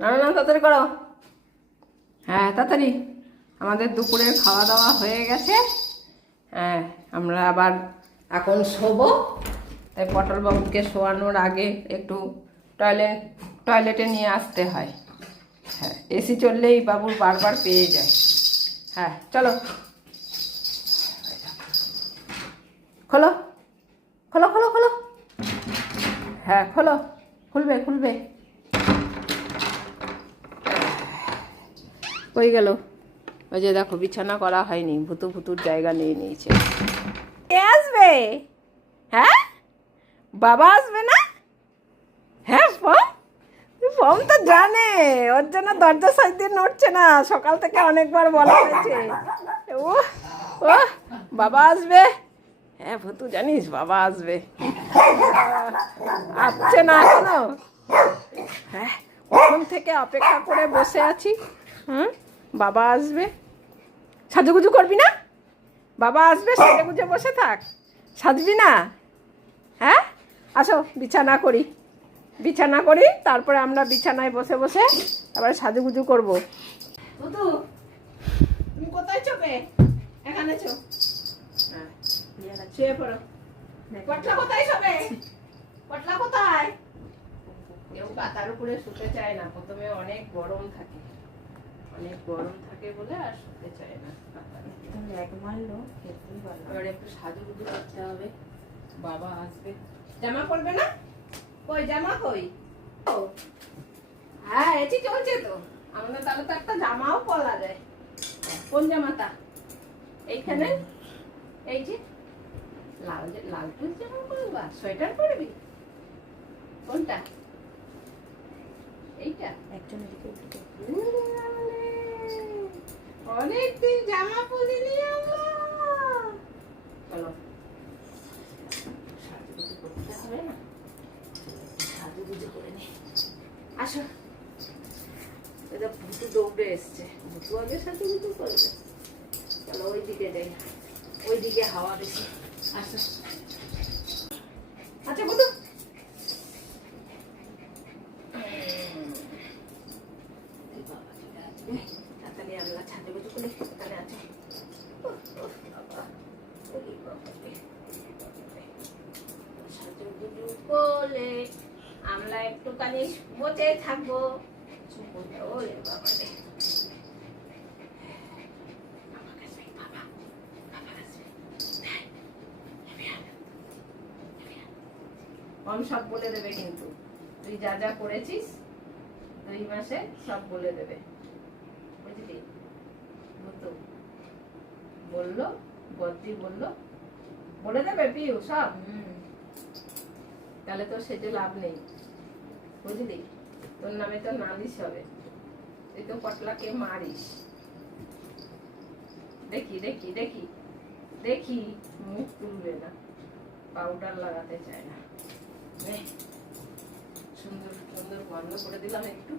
না না তাড়াতাড়ি করো। হ্যাঁ তাড়াতাড়ি। আমাদের দুপুরের খাওয়া দাওয়া হয়ে গেছে। হ্যাঁ আমরা আবার এখন শোবো। তাই পটলবাবুকে শোয়ানোর আগে একটু টয়লেটে নিয়ে আসতে হয়। হ্যাঁ এসি চললেই বাবুর বারবার পেয়ে যায়। হ্যাঁ চলো খোলো খোলো খোলো খোলো। হ্যাঁ খোলো, খুলবে খুলবে। কই গেল? ওই যে দেখো বিছানা করা হয়নি, ভুতু ভুতুর জায়গা নিয়ে নিয়েছে। কে আসবে? হ্যাঁ বাবা আসবে না? হ্যাঁ ফোন তো জানে, ওর জন্য দরজা সাইড দিয়ে নড়ছে না। সকাল থেকে অনেকবার বলা হয়েছে ও ও বাবা আসবে। হ্যাঁ ভুতু জানিস বাবা আসবে, আসছে না এখনো। হ্যাঁ কখন থেকে অপেক্ষা করে বসে আছি। হুম বাবা আসবে। সাজুগুজু করবি না? বাবা আসবে সাজুগুজে বসে থাক, সাজবি না? হ্যাঁ আসো বিছানা করি, বিছানা করি, তারপরে আমরা বিছানায় বসে বসে আবার সাজুগুজু করবো। বুতু তুমি কোথায় চোপে? এখানে চো। হ্যাঁ শুয়ে পড়ো। পটলা কোথায় শোবে? পটলা কোথায়? কেউ পাতার উপরে শুতে চায় না, প্রথমে অনেক গরম থাকে, অনেক গরম থাকে বলে আর শুতে চায় না পাতার উপরে। এবার একটু সাজুগুজু করতে হবে, বাবা আসবে। জামা পরবে না? কই জামা কই? ও হ্যাঁ এটি চলছে তো, আমাদের তাহলে তো একটা জামাও পরা যায়। কোন জামাটা? এইখানে এই যে লাল লাল টুল জামা পরবা, সোয়েটার পরবি? কোনটা? এইটা একজনের দিকে উঠে। অনেকদিন জামা পরিনি আমরা। চলো সাজুগুজু করতে হবে না, সাজুগুজু করে নি। আসো এটা ভুতু দৌড়ে এসছে, ভুতু আগে সাজুগুজু করবে। চলো ওই দিকে যাই, ওই দিকে হাওয়া বেশি। আসো আচ্ছা ভুতু তাড়াতাড়ি আমরা সাজুগুজু করি। এখানে আছে সাজুগুজু করলে আমরা একটুখানি বসে থাকবো। ওরে বাবা রে, কম সব বলে দেবে কিন্তু, তুই যা যা করেছিস 2 মাসে সব বলে দেবে, বুঝলি? বুঝতো বললো, বদ্রি বললো বলে দেবে পিউ সব। তাহলে তো সেজে লাভ নেই, বুঝলি? তোর নামে তো নালিশ হবে, তুই তো পটলাকে মারিস। দেখি দেখি দেখি দেখি মুখ তুলবে না, পাউডার লাগাতে চায় না। সুন্দর সুন্দর বন্ধ করে দিলাম একটু।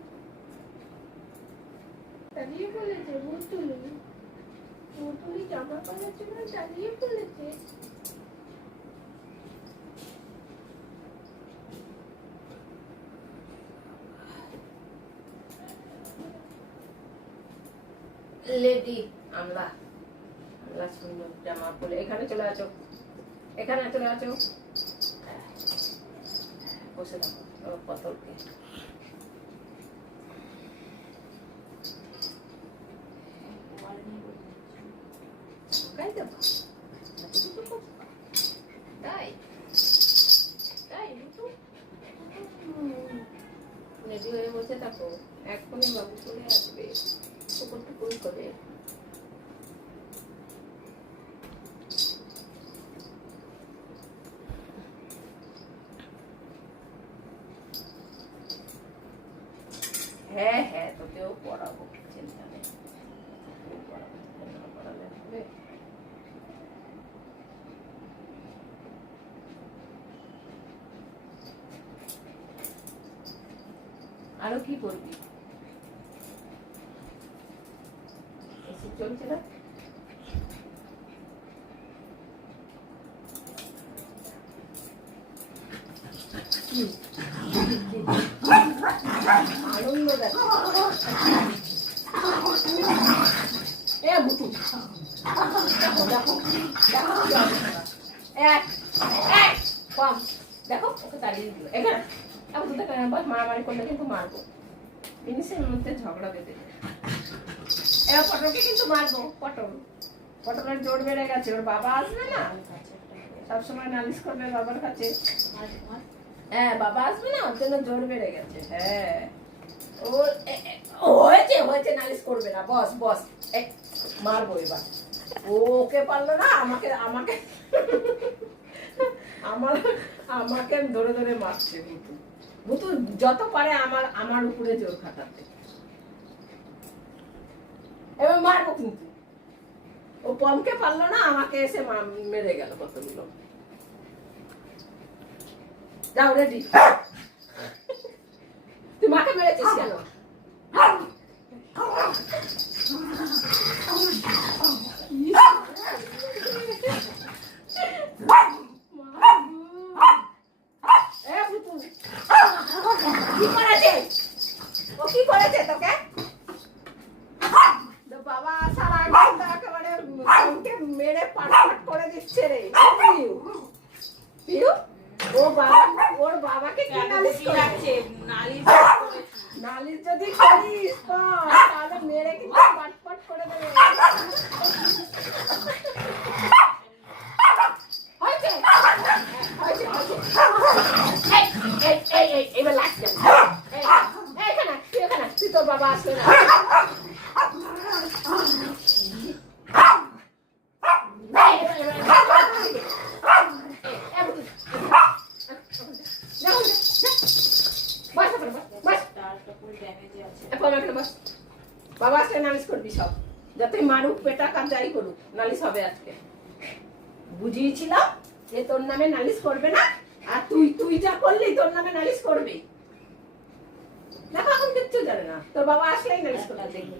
দাঁড়িয়ে বলেছে মুতুলি, মুতুলি জামা পরার জন্য দাঁড়িয়ে বলেছে। লেডি আমরা আমরা সুন্দর জামা পরে এখানে চলে আসো, এখানে চলে আসো, বসে থাকো পটলকে। তাই তাই রেডি হয়ে বসে থাকো, এক্ষুনি বাবু চলে আসবে, টুকুর টুকুর করে। হ্যাঁ হ্যাঁ তোকেও পড়াবো, চিন্তা নেই, পড়ালে হবে। আরো কি করবি? এসি চলছে না? আনন্দ দেখো এ বুটু দেখো দেখো কম দেখো ওকে তাড়িয়ে দিল এখানে এখন তো মারামারি করলে কিন্তু মারবো জিনিসের মধ্যে ঝগড়া বেঁধে এবার পটলকে কিন্তু মারবো পটলের জোর বেড়ে গেছে ওর বাবা আসবে না সবসময় নালিশ করবে বাবার কাছে হ্যাঁ বাবা আসবে না ওর জন্য জোর বেড়ে গেছে হ্যাঁ হয়েছে নালিশ করবে না বস বস মারবো এবার ওকে পারলো না আমাকে আমাকে আমাকে ধরে ধরে মারছে ভুতু ভুতু যত পারে আমার উপরে জোর খাটাতে এবার মারবো কিন্তু ও পমকে পারলো না আমাকে এসে মেরে গেল কতগুলো যাও রেডি তুই মাকে মেরেছিস কেন কি করেছে তোকে বাবা আসার আগে একেবারে মেরে পাট করে দিচ্ছে রে ওর বাবাকে কি নালিশ করাচ্ছে নালিশ যদি করিস তাহলে মেরে কিন্তু পাট করে দেবে এবার লাগছে এখানে তুই তোর বাবা আসবে না বাবা আজকে নালিশ করবি সব যতই মারুক পেটা কাজ যাই করুক নালিশ হবে আজকে বুঝিয়েছিলাম যে তোর নামে নালিশ করবে না আর তুই যা করলি তোর নামে নালিশ করবে দেখো এখন কিচ্ছু জানে না তোর বাবা আসলেই নালিশ করতে দেখবে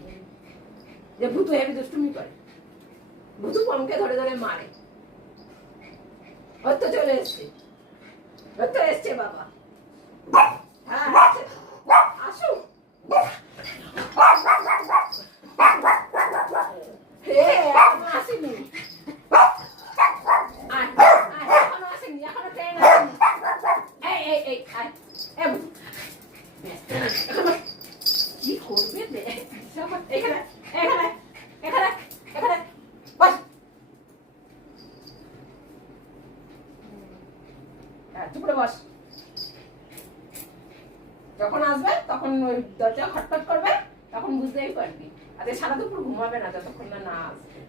যে ভুতু হেবি দুষ্টুমি করে ভুতু পমকে ধরে ধরে মারে ওর তো চলে এসছে ওর তো এসছে বাবা হ্যাঁ আসুক এখনো আসেনি এখনো আসেনি এখনো ট্রেন আসেনি কি করবে এখানে এখানে এখানে এখানে বস চুপ করে বস যখন আসবে তখন ওই দরজা খটখট করবে তখন বুঝতেই পারবি আর সারা দুপুর ঘুমাবে না যতক্ষণ না আসবে